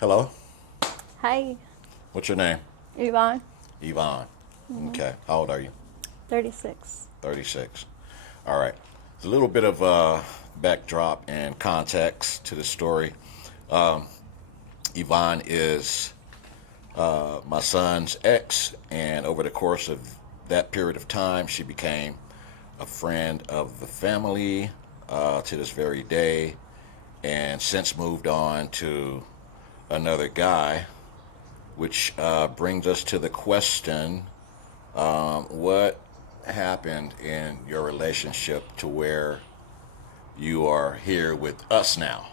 Hello, Hi, what's your name? Ivonne. Yvonne. Okay, how old are you? 36. 36. All right. There's a little bit of backdrop and context to the story. Yvonne is my son's ex, and over the course of that period of time, she became a friend of the family to this very day, and since moved on to another guy, which brings us to the question, what happened in your relationship to where you are here with us now?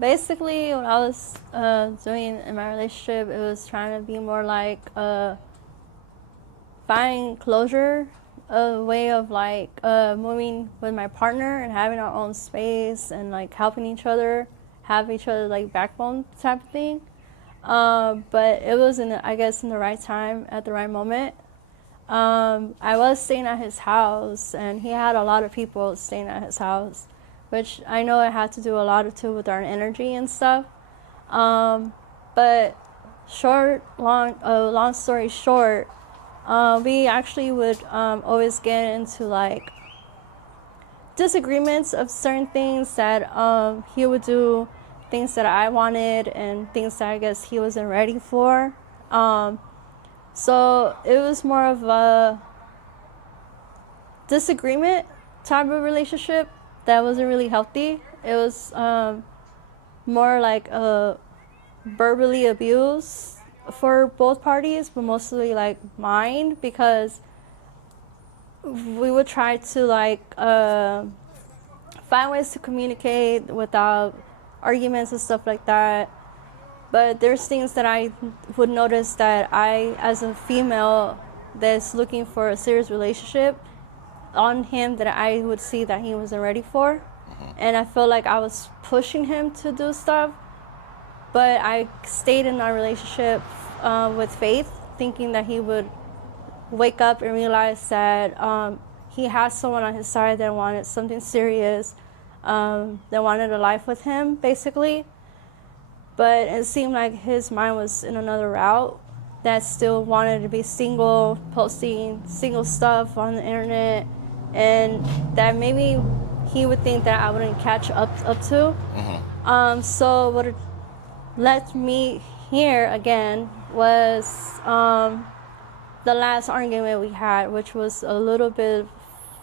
Basically, what I was doing in my relationship, it was trying to be more like finding closure, a way of like moving with my partner and having our own space and like helping each other, have each other like backbone type of thing. But it was I guess, in the right time at the right moment. I was staying at his house, and he had a lot of people staying at his house, which I know it had to do a lot too with our energy and stuff. Um, but long story short, we actually would always get into like disagreements of certain things that he would do, things that I wanted, and things that I guess he wasn't ready for. Um, so it was more of a disagreement type of relationship that wasn't really healthy. It was more like a verbally abuse for both parties, but mostly like mine, because we would try to like find ways to communicate without arguments and stuff like that. But there's things that I would notice that I, as a female that's looking for a serious relationship, on him, that I would see that he wasn't ready for. And I feel like I was pushing him to do stuff, but I stayed in our relationship with faith, thinking that he would wake up and realize that he has someone on his side that wanted something serious, that wanted a life with him, basically. But it seemed like his mind was in another route, that still wanted to be single, posting single stuff on the internet, and that maybe he would think that I wouldn't catch up to. So what led me here again was the last argument we had, which was a little bit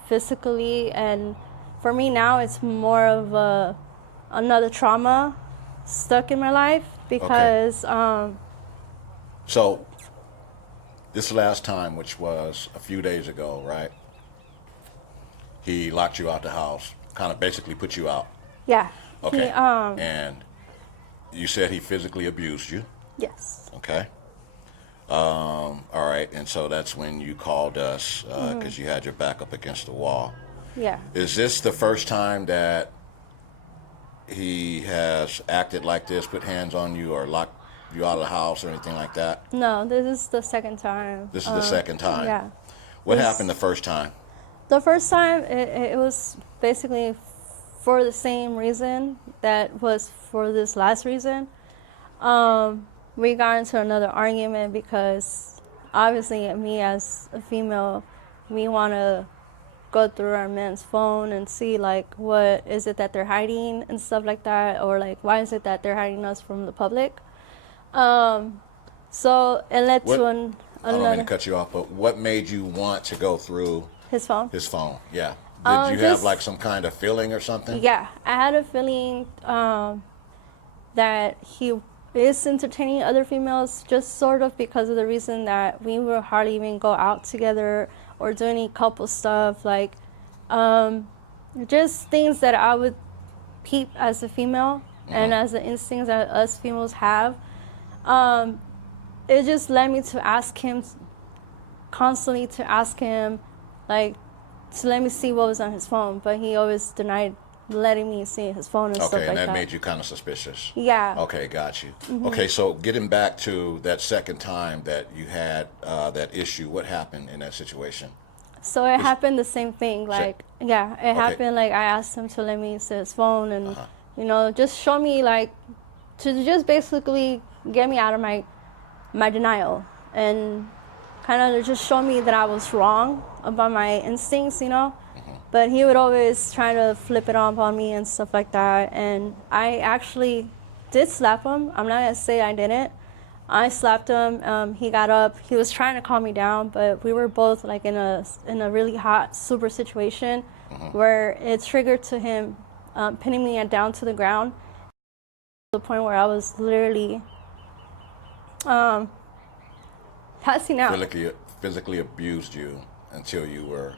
physically, and for me now it's more of another trauma stuck in my life, Okay. because So, this last time, which was a few days ago, right? He locked you out the house, kind of basically put you out. yeah, he Okay. And you said he physically abused you. yes. Okay. All right. And so that's when you called us because you had your back up against the wall. Yeah. Is this the first time that he has acted like this, put hands on you, or locked you out of the house or anything like that? No, this is the second time. This is the second time. Yeah. What happened the This first time? The first time, it was basically for the same reason that was for this last reason. We got into another argument because obviously me as a female, we want to go through our men's phone and see like what is it that they're hiding and stuff like that, or like why is it that they're hiding us from the public. Um, so it led to What? I don't mean to another cut you off, but what made you want to go through his phone. his phone? Yeah. Did you have like Just some kind of feeling or something? yeah, I had a feeling that he is entertaining other females, just sort of because of the reason that we would hardly even go out together or do any couple stuff, like um, just things that I would peep as a female, and as the instincts that us females have. Um, it just led me to ask him constantly, to ask him like to let me see what was on his phone, but he always denied letting me see his phone and stuff Okay, and like that that. made you kind of suspicious. Yeah. Okay, got you. Okay, so getting back to that second time that you had that issue, what happened in that situation? So it Was happened the same thing. sa- Like, yeah, it okay, happened like I asked him to let me see his phone and, just show me like to just basically get me out of my denial and kind of just show me that I was wrong about my instincts, you know. But he would always try to flip it off on me and stuff like that. And I actually did slap him. I'm not gonna say I didn't. I slapped him. He got up. He was trying to calm me down, but we were both like in a really hot, super situation where it triggered to him pinning me down to the ground to the point where I was literally passing out. Physically abused you until you were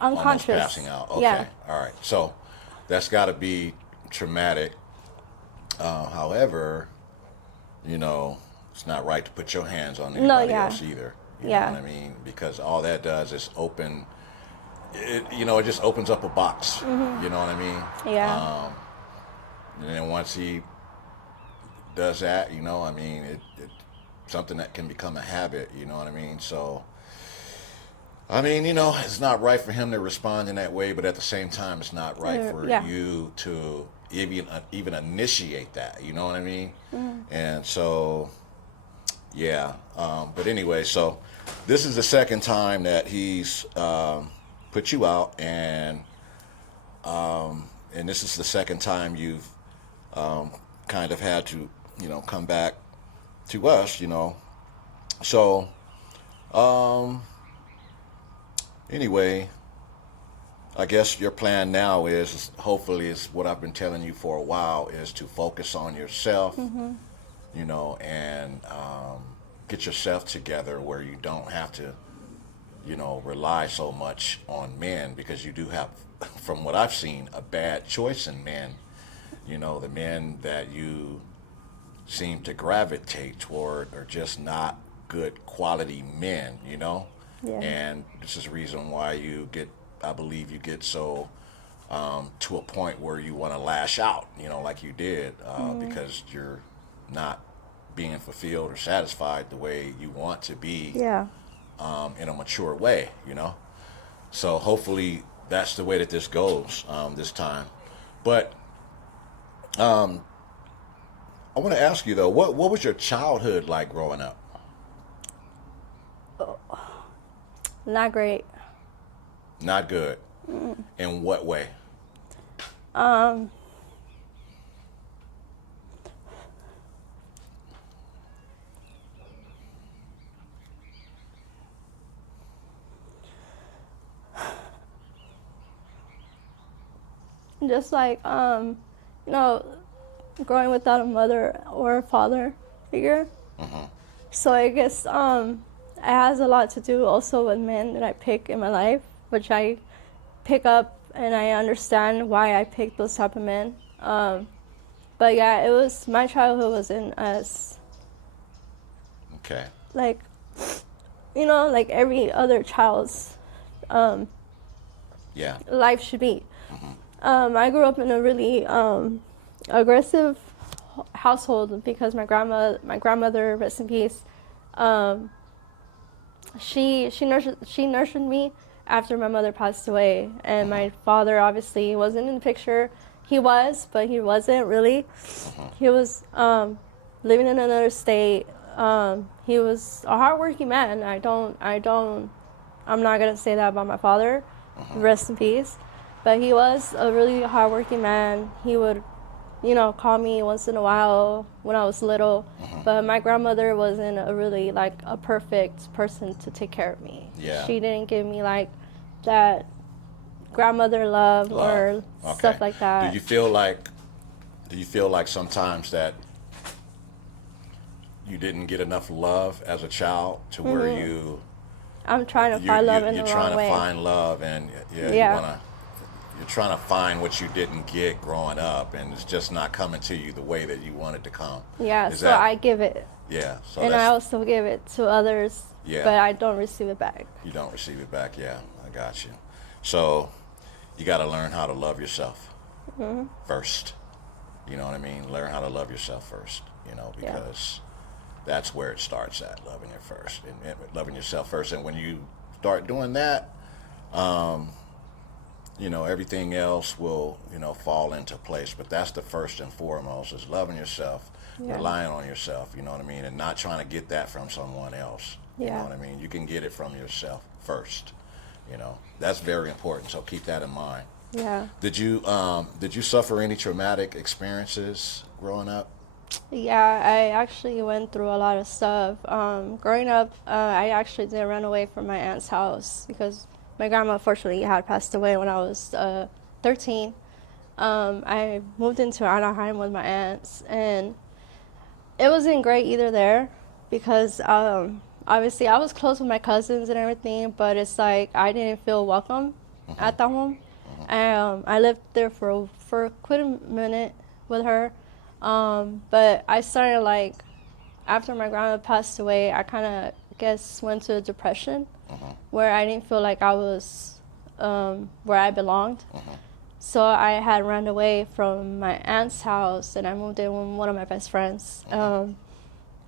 Unconscious. almost passing out. Okay. Yeah. All right. So that's got to be traumatic. However, you know, it's not right to put your hands on anybody else either. You know what I mean? Because all that does is open. It just opens up a box. You know what I mean? Yeah. And then once he does that, I mean, it something that can become a habit. You know what I mean? So. I mean, it's not right for him to respond in that way, but at the same time, it's not right for you to even initiate that. You know what I mean? And so, yeah. But anyway, so this is the second time that he's put you out, and this is the second time you've kind of had to, come back to us. So. Anyway, I guess your plan now is, hopefully, is what I've been telling you for a while, is to focus on yourself, and get yourself together where you don't have to, rely so much on men, because you do have, from what I've seen, a bad choice in men. The men that you seem to gravitate toward are just not good quality men, Yeah. And this is the reason why I believe you get so to a point where you want to lash out, like you did, because you're not being fulfilled or satisfied the way you want to be Yeah. in a mature way, So hopefully that's the way that this goes this time. But I want to ask you, though, what was your childhood like growing up? Not great. Not good. In what way? Just like growing without a mother or a father figure. So I guess it has a lot to do also with men that I pick in my life, which I pick up and I understand why I picked those type of men. But yeah, my childhood was in as Okay. like like every other child's life should be. I grew up in a really aggressive household because my grandmother, rest in peace, she nurtured me after my mother passed away, and my father obviously wasn't in the picture. He was, but he wasn't really. He was living in another state. He was a hardworking man. I'm not gonna say that about my father. Rest in peace. But he was a really hardworking man. He would, call me once in a while when I was little. But my grandmother wasn't a really like a perfect person to take care of me. Yeah. She didn't give me like that grandmother love. Or stuff like that. Do you feel like sometimes that you didn't get enough love as a child to where I'm trying to find love in the wrong way. You're trying to find love, and you're trying to find what you didn't get growing up, and it's just not coming to you the way that you want it to come. Yeah, I give it. Yeah. So and I also give it to others, but I don't receive it back. You don't receive it back, yeah. I got you. So you got to learn how to love yourself first. You know what I mean? Learn how to love yourself first, because that's where it starts at, loving loving yourself first. And when you start doing that, everything else will, fall into place. But that's the first and foremost, is loving yourself, Yeah. relying on yourself, you know what I mean? And not trying to get that from someone else. You know Yeah. what I mean? You can get it from yourself first. That's very important. So keep that in mind. Yeah. Did you suffer any traumatic experiences growing up? Yeah, I actually went through a lot of stuff. Growing up, I actually did run away from my aunt's house because my grandma unfortunately had passed away when I was 13. I moved into Anaheim with my aunts, and it wasn't great either there because obviously I was close with my cousins and everything, but it's like I didn't feel welcome at the home. I lived there for quite a minute with her, but I started like after my grandma passed away, I kind of guess went to a depression where I didn't feel like I was where I belonged. So I had run away from my aunt's house and I moved in with one of my best friends.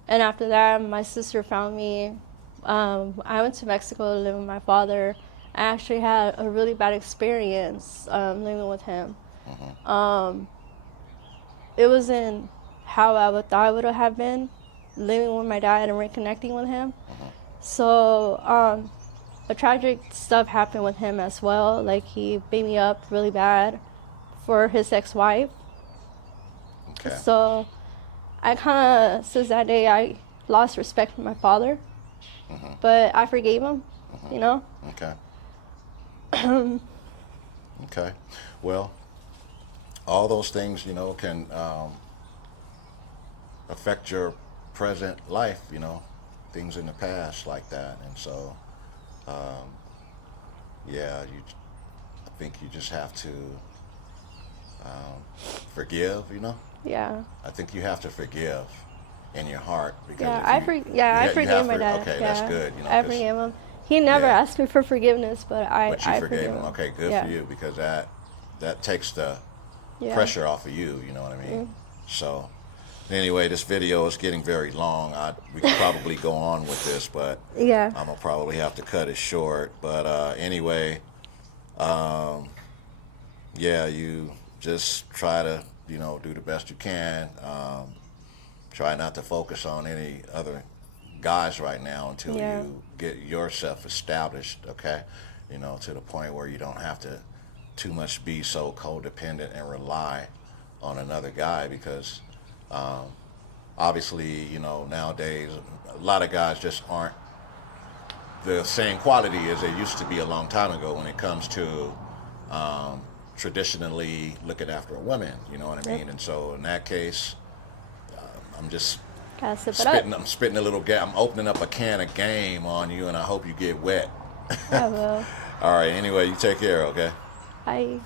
And after that, my sister found me. I went to Mexico to live with my father. I actually had a really bad experience living with him. It wasn't how I would thought it would have been living with my dad and reconnecting with him. So a tragic stuff happened with him as well. Like he beat me up really bad for his ex-wife. Okay. So I kind of, since that day, I lost respect for my father. But I forgave him, you know? Okay. Okay. Well, all those things, can affect your present life, things in the past like that. And so, yeah, I think you just have to forgive, Yeah. I think you have to forgive in your heart because Yeah, if you, I you forgave my for, dad. okay, Yeah, that's good, I 'cause- forgave him. He never yeah. asked me for forgiveness, but But you I forgave forgave him. him. Okay, good Yeah. for you because that takes the Yeah. pressure off of you. You know what I mean? So anyway, this video is getting very long. We could probably go on with this, but Yeah. I'm gonna probably have to cut it short. But anyway, yeah, you just try to do the best you can. Try not to focus on any other guys right now until Yeah. you get yourself established, okay? To the point where you don't have to too much be so codependent and rely on another guy because obviously, nowadays a lot of guys just aren't the same quality as they used to be a long time ago when it comes to traditionally looking after a woman, you know what I mean? And so in that case, I'm just Gotta sip it up. I'm spitting a little I'm opening up a can of game on you, and I hope you get wet. I will. All right. Anyway, you take care. Okay. I